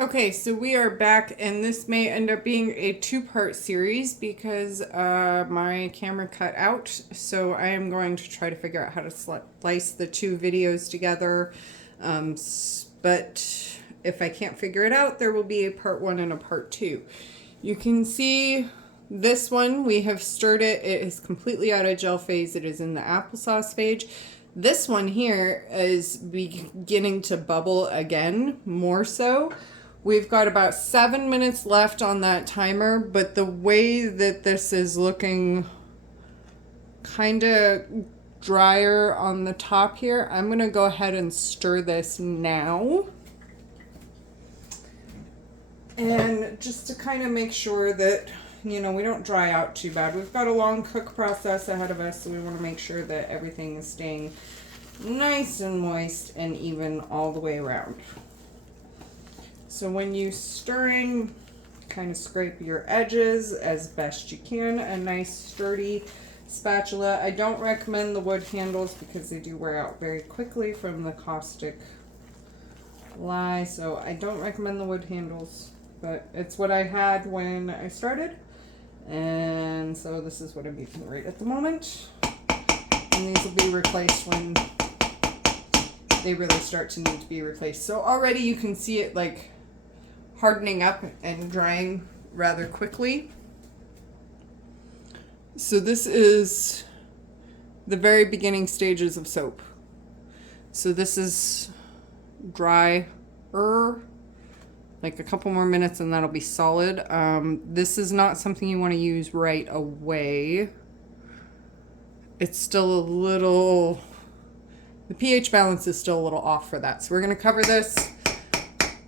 Okay, so we are back, and this may end up being a two-part series because my camera cut out. So I am going to try to figure out how to slice the two videos together. But if I can't figure it out, there will be a part one and a part two. You can see this one, we have stirred it. It is completely out of gel phase. It is in the applesauce phase. This one here is beginning to bubble again, more so. We've got about 7 minutes left on that timer, but the way that this is looking kind of drier on the top here, I'm going to go ahead and stir this now. And just to kind of make sure that, we don't dry out too bad. We've got a long cook process ahead of us, so we want to make sure that everything is staying nice and moist and even all the way around. So when you're stirring, kind of scrape your edges as best you can. A nice sturdy spatula. I don't recommend the wood handles because they do wear out very quickly from the caustic lye. So I don't recommend the wood handles, but it's what I had when I started. And so this is what I'm using right at the moment. And these will be replaced when they really start to need to be replaced. So already you can see it like hardening up and drying rather quickly. So this is the very beginning stages of soap. So this is dry, like a couple more minutes and that'll be solid. This is not something you want to use right away. It's still a little, the pH balance is still a little off for that. So we're going to cover this.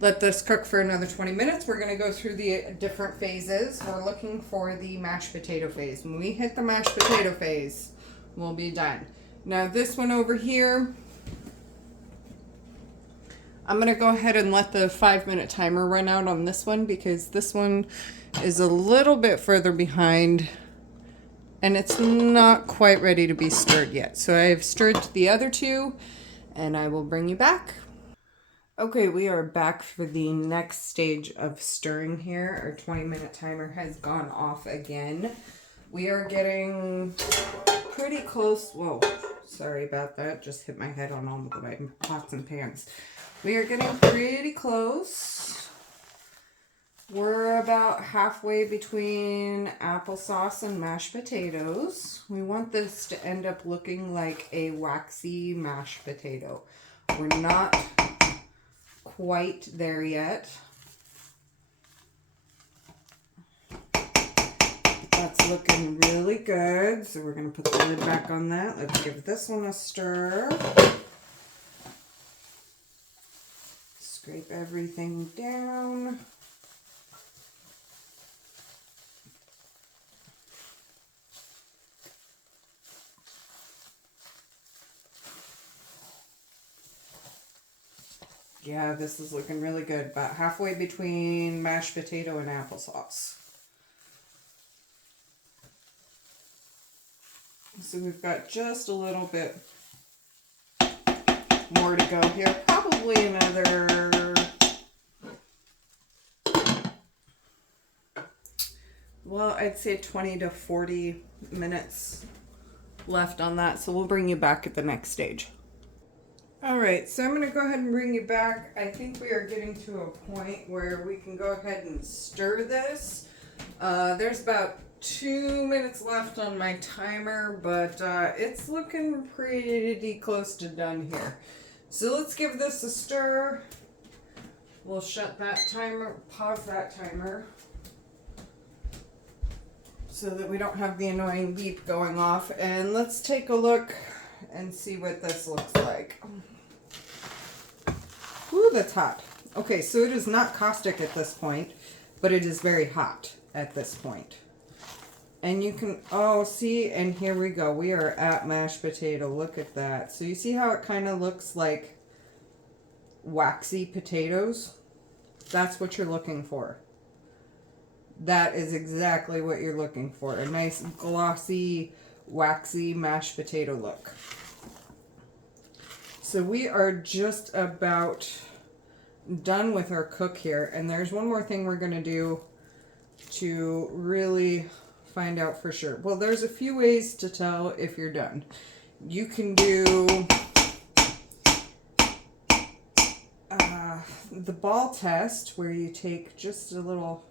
Let this cook for another 20 minutes. We're going to go through the different phases. We're looking for the mashed potato phase. When we hit the mashed potato phase, we'll be done. Now this one over here, I'm going to go ahead and let the 5-minute timer run out on this one because this one is a little bit further behind and it's not quite ready to be stirred yet. So I've stirred the other two and I will bring you back. Okay, we are back for the next stage of stirring here. Our 20-minute timer has gone off again. We are getting pretty close. Whoa, sorry about that. Just hit my head on all of my pots and pans. We are getting pretty close. We're about halfway between applesauce and mashed potatoes. We want this to end up looking like a waxy mashed potato. We're not quite there yet. That's looking really good. So we're going to put the lid back on that. Let's give this one a stir. Scrape everything down. Yeah, this is looking really good. About halfway between mashed potato and applesauce. So we've got just a little bit more to go here. Probably another, well, I'd say 20 to 40 minutes left on that. So we'll bring you back at the next stage. All right, so I'm going to go ahead and bring you back. I think we are getting to a point where we can go ahead and stir this. There's about 2 minutes left on my timer, but it's looking pretty close to done here. So let's give this a stir. We'll shut that timer, pause that timer, so that we don't have the annoying beep going off. And let's take a look and see what this looks like. Ooh, that's hot. Okay, so it is not caustic at this point, but it is very hot at this point. And you can, oh, see, and here we go. We are at mashed potato. Look at that. So you see how it kind of looks like waxy potatoes? That's what you're looking for. That is exactly what you're looking for. A nice glossy, waxy mashed potato look. So we are just about done with our cook here. And there's one more thing we're going to do to really find out for sure. Well, there's a few ways to tell if you're done. You can do the ball test, where you take just a little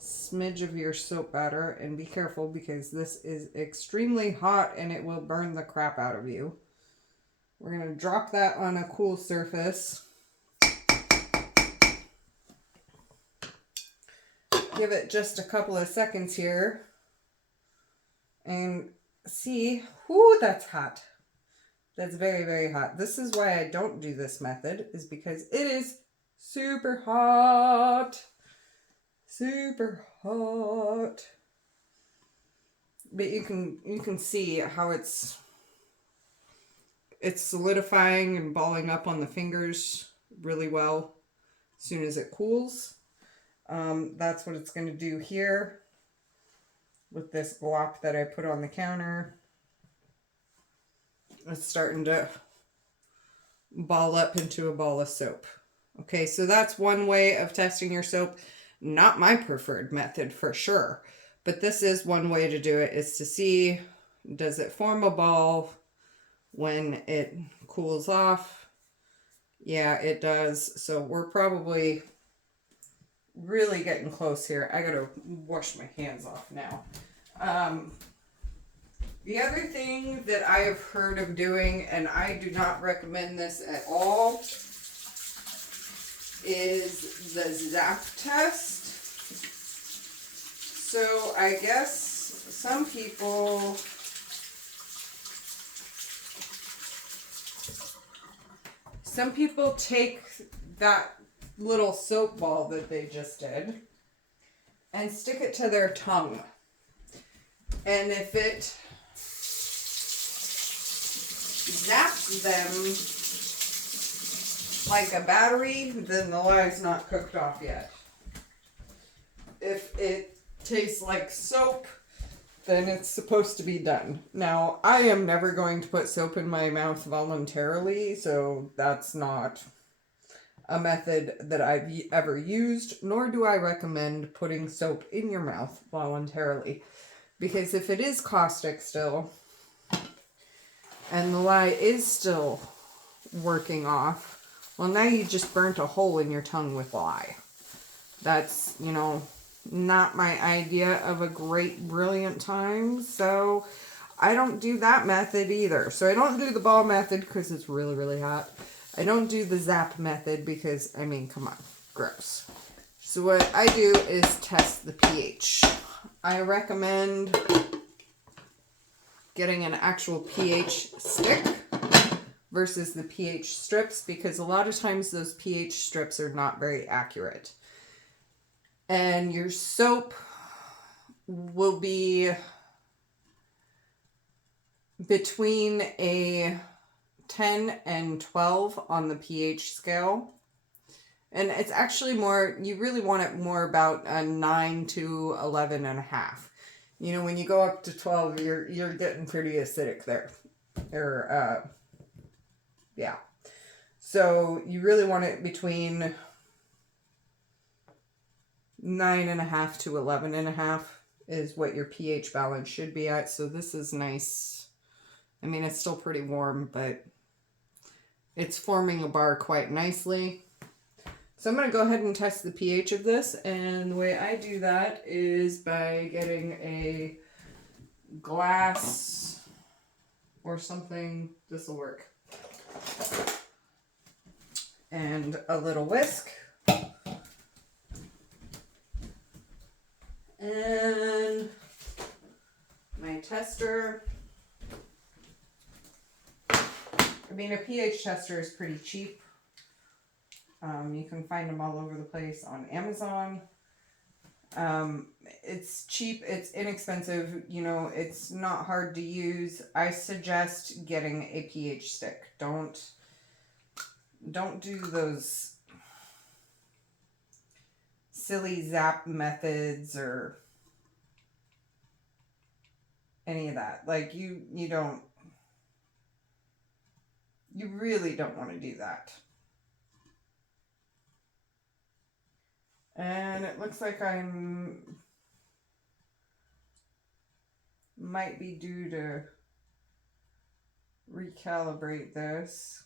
smidge of your soap batter, and be careful because this is extremely hot and it will burn the crap out of you. We're going to drop that on a cool surface. Give it just a couple of seconds here and see. Whoo, that's hot. That's very, very hot. This is why I don't do this method, is because it is super hot. Super hot. But you can see how it's solidifying and balling up on the fingers really well as soon as it cools. That's what it's going to do here with this glop that I put on the counter. It's starting to ball up into a ball of soap. Okay, so that's one way of testing your soap. Not my preferred method for sure, but this is one way to do it, is to see, does it form a ball when it cools off? Yeah, it does. So we're probably really getting close here. I gotta wash my hands off now. The other thing that I have heard of doing, and I do not recommend this at all, is the zap test. So I guess some people take that little soap ball that they just did and stick it to their tongue. And if it zaps them like a battery, then the lie's not cooked off yet. If it tastes like soap, then it's supposed to be done. Now, I am never going to put soap in my mouth voluntarily, so that's not a method that I've ever used, nor do I recommend putting soap in your mouth voluntarily. Because if it is caustic still, and the lie is still working off, well, now you just burnt a hole in your tongue with lye. That's, not my idea of a great, brilliant time. So I don't do that method either. So I don't do the ball method because it's really, really hot. I don't do the zap method because, come on, gross. So what I do is test the pH. I recommend getting an actual pH stick versus the pH strips, because a lot of times those pH strips are not very accurate. And your soap will be between a 10 and 12 on the pH scale. And it's actually more, you really want it more about a 9 to 11 and a half. When you go up to 12, you're getting pretty acidic there. Yeah. So you really want it between 9.5 to 11.5 is what your pH balance should be at. So this is nice. It's still pretty warm, but it's forming a bar quite nicely. So I'm going to go ahead and test the pH of this. And the way I do that is by getting a glass or something. This will work. And a little whisk. And my tester. A pH tester is pretty cheap. You can find them all over the place on Amazon. It's cheap, it's inexpensive, it's not hard to use. I suggest getting a pH stick. Don't do those silly zap methods or any of that. Like you really don't want to do that. And it looks like I'm might be due to recalibrate this.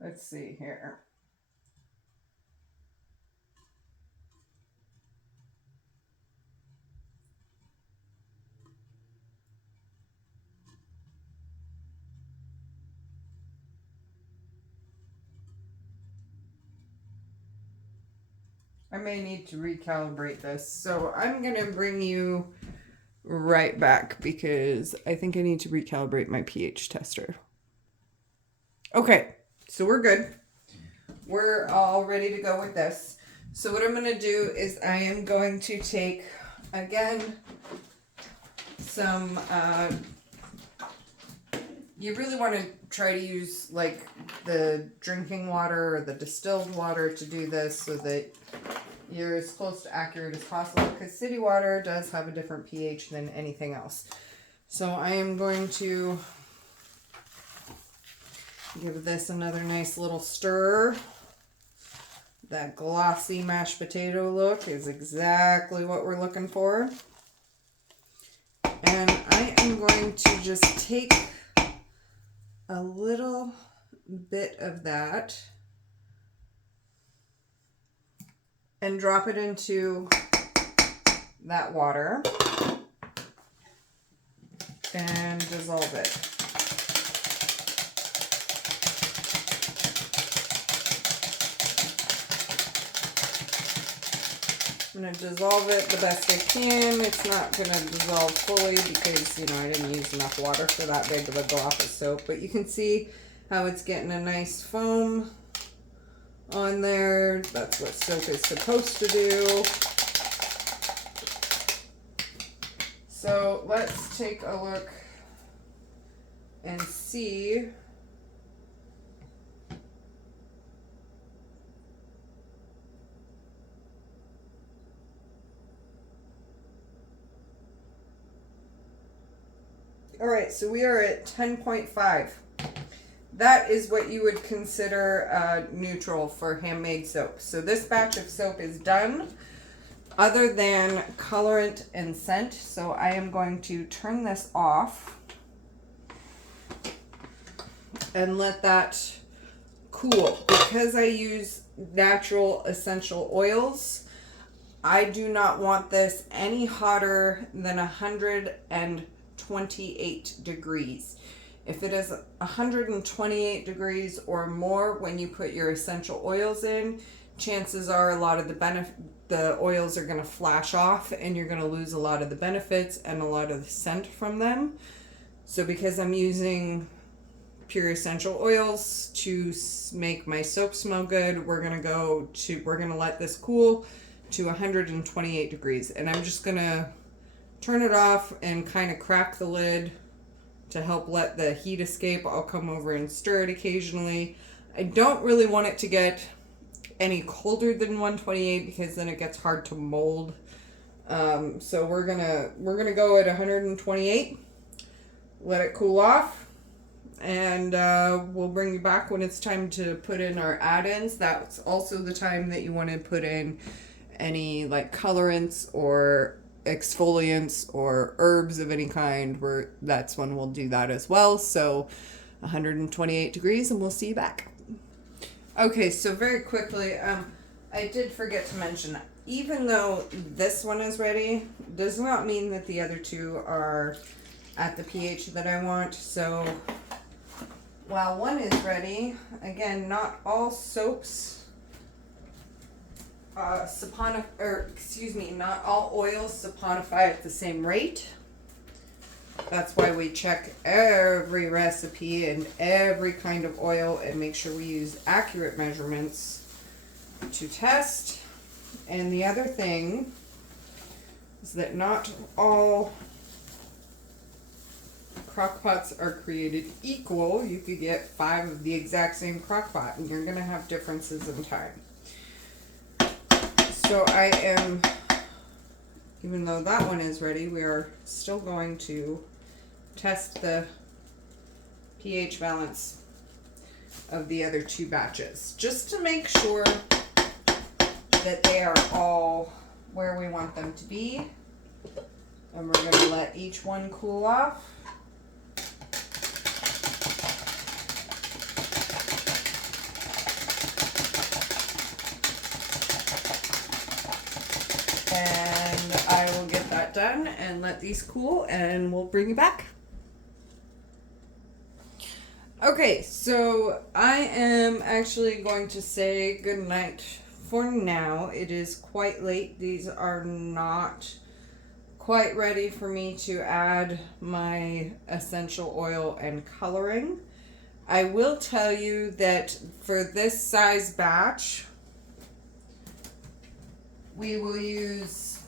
Let's see here. I may need to recalibrate this. So I'm going to bring you right back because I think I need to recalibrate my pH tester. Okay, so we're good. We're all ready to go with this. So what I'm going to do is I am going to take, again, some, you really want to try to use like the drinking water or the distilled water to do this so that you're as close to accurate as possible, because city water does have a different pH than anything else. So I am going to give this another nice little stir. That glossy mashed potato look is exactly what we're looking for. And I am going to just take a little bit of that and drop it into that water and dissolve it. I'm going to dissolve it the best I can. It's not going to dissolve fully because, I didn't use enough water for that big of a glob of soap. But you can see how it's getting a nice foam on there. That's what soap is supposed to do. So let's take a look and see. All right, so we are at 10.5. That is what you would consider neutral for handmade soap. So this batch of soap is done, other than colorant and scent. So I am going to turn this off and let that cool. Because I use natural essential oils, I do not want this any hotter than 128 degrees. If it is 128 degrees or more when you put your essential oils in, chances are a lot of the oils are going to flash off and you're going to lose a lot of the benefits and a lot of the scent from them. So because I'm using pure essential oils to make my soap smell good, we're going to let this cool to 128 degrees. And I'm just going to turn it off and kind of crack the lid to help let the heat escape. I'll come over and stir it occasionally. I don't really want it to get any colder than 128 because then it gets hard to mold. So we're gonna go at 128. Let it cool off, and we'll bring you back when it's time to put in our add-ins. That's also the time that you want to put in any like colorants or exfoliants or herbs of any kind. That's when we'll do that as well. So 128 degrees and we'll see you back. Okay, so very quickly, I did forget to mention, even though this one is ready, does not mean that the other two are at the pH that I want. So while one is ready, again, not all soaps not all oils saponify at the same rate. That's why we check every recipe and every kind of oil and make sure we use accurate measurements to test. And the other thing is that not all crock pots are created equal. You could get 5 of the exact same crock pot and you're going to have differences in time. So I am, even though that one is ready, we are still going to test the pH balance of the other 2 batches, just to make sure that they are all where we want them to be. And we're going to let each one cool off. And I will get that done and let these cool, and we'll bring you back. Okay, so I am actually going to say goodnight for now. It is quite late. These are not quite ready for me to add my essential oil and coloring. I will tell you that for this size batch, we will use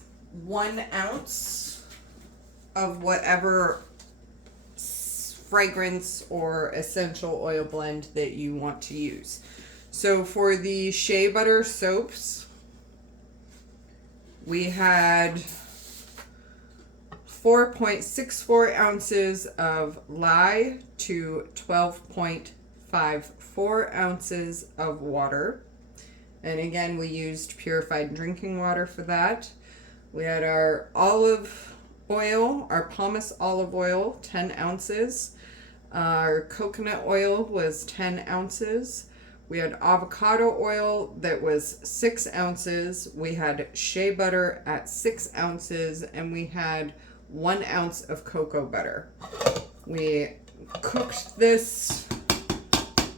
1 ounce of whatever fragrance or essential oil blend that you want to use. So for the shea butter soaps, we had 4.64 ounces of lye to 12.54 ounces of water. And again, we used purified drinking water for that. We had our olive oil, our pumice olive oil, 10 ounces. Our coconut oil was 10 ounces. We had avocado oil that was 6 ounces. We had shea butter at 6 ounces. And we had 1 ounce of cocoa butter. We cooked this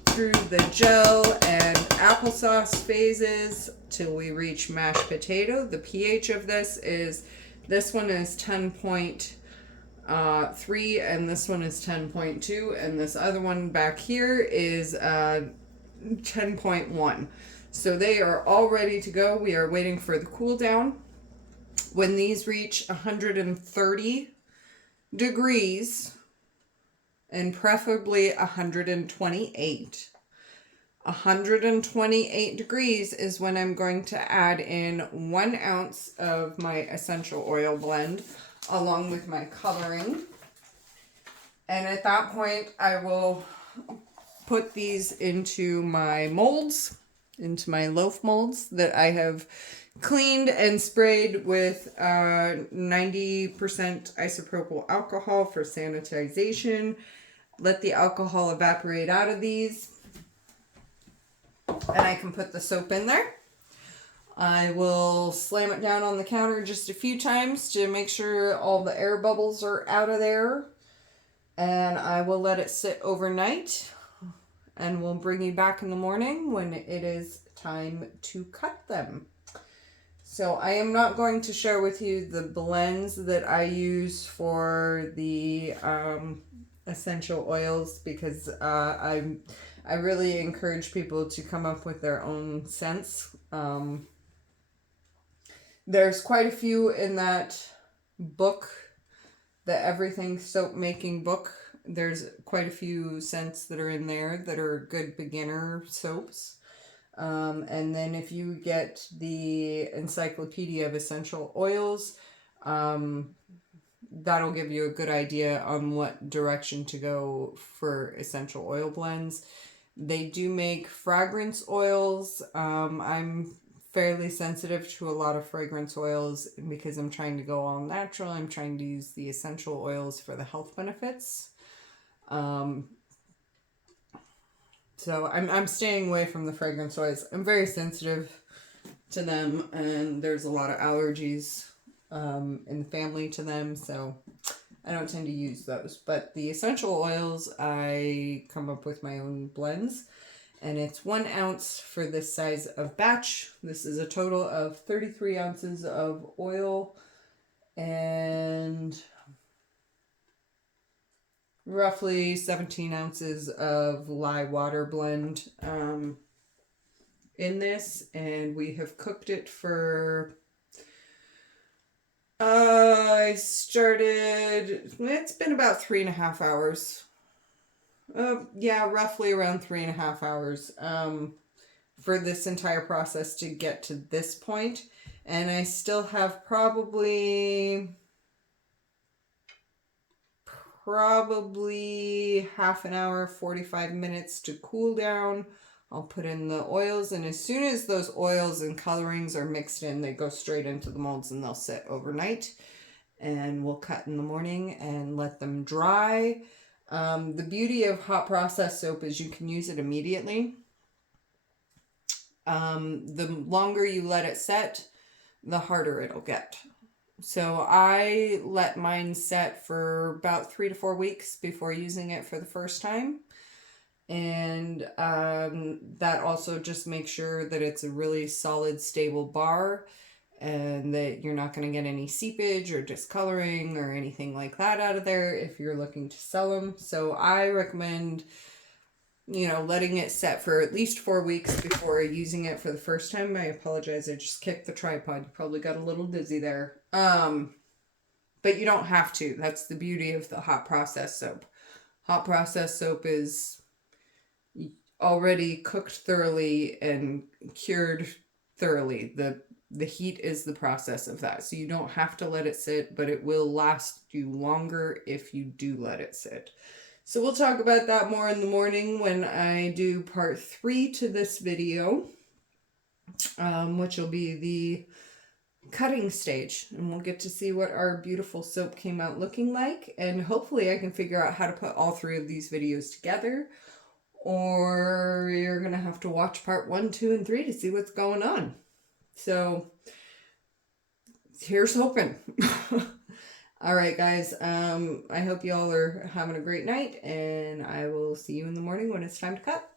through the gel and applesauce phases till we reach mashed potato. The pH of this one is 10.3 and this one is 10.2, and this other one back here is 10.1. So they are all ready to go. We are waiting for the cool down. When these reach 130 degrees, and preferably 128. 128 degrees is when I'm going to add in 1 ounce of my essential oil blend along with my coloring. And at that point, I will put these into my molds, into my loaf molds that I have cleaned and sprayed with 90% isopropyl alcohol for sanitization. Let the alcohol evaporate out of these, and I can put the soap in there. I will slam it down on the counter just a few times to make sure all the air bubbles are out of there, and I will let it sit overnight, and we'll bring you back in the morning when it is time to cut them. So I am not going to share with you the blends that I use for the essential oils, because I really encourage people to come up with their own scents. There's quite a few in that book, the Everything Soap Making book. There's quite a few scents that are in there that are good beginner soaps. And then if you get the Encyclopedia of Essential Oils, that'll give you a good idea on what direction to go for essential oil blends. They do make fragrance oils. I'm fairly sensitive to a lot of fragrance oils because I'm trying to go all natural. I'm trying to use the essential oils for the health benefits. So I'm staying away from the fragrance oils. I'm very sensitive to them, and there's a lot of allergies in the family to them, so I don't tend to use those. But the essential oils, I come up with my own blends, and it's 1 ounce for this size of batch. This is a total of 33 ounces of oil and roughly 17 ounces of lye water blend in this, and we have cooked it for it's been about 3.5 hours. Yeah, roughly around 3.5 hours for this entire process to get to this point. And I still have probably probably half an hour, 45 minutes to cool down. I'll put in the oils, and as soon as those oils and colorings are mixed in, they go straight into the molds and they'll sit overnight. And we'll cut in the morning and let them dry. The beauty of hot process soap is you can use it immediately. The longer you let it set, the harder it'll get. So I let mine set for about 3 to 4 weeks before using it for the first time. And that also just makes sure that it's a really solid, stable bar, and that you're not going to get any seepage or discoloring or anything like that out of there if you're looking to sell them. So I recommend, letting it set for at least 4 weeks before using it for the first time. I apologize, I just kicked the tripod. You probably got a little dizzy there. But you don't have to. That's the beauty of the hot process soap. Hot process soap is already cooked thoroughly and cured thoroughly. The heat is the process of that. So you don't have to let it sit, but it will last you longer if you do let it sit. So we'll talk about that more in the morning when I do part 3 to this video, which will be the cutting stage, and we'll get to see what our beautiful soap came out looking like, and hopefully I can figure out how to put all 3 of these videos together, or you're gonna have to watch part 1, 2, and 3 to see what's going on. So here's hoping. All right, guys, I hope you all are having a great night, and I will see you in the morning when it's time to cut.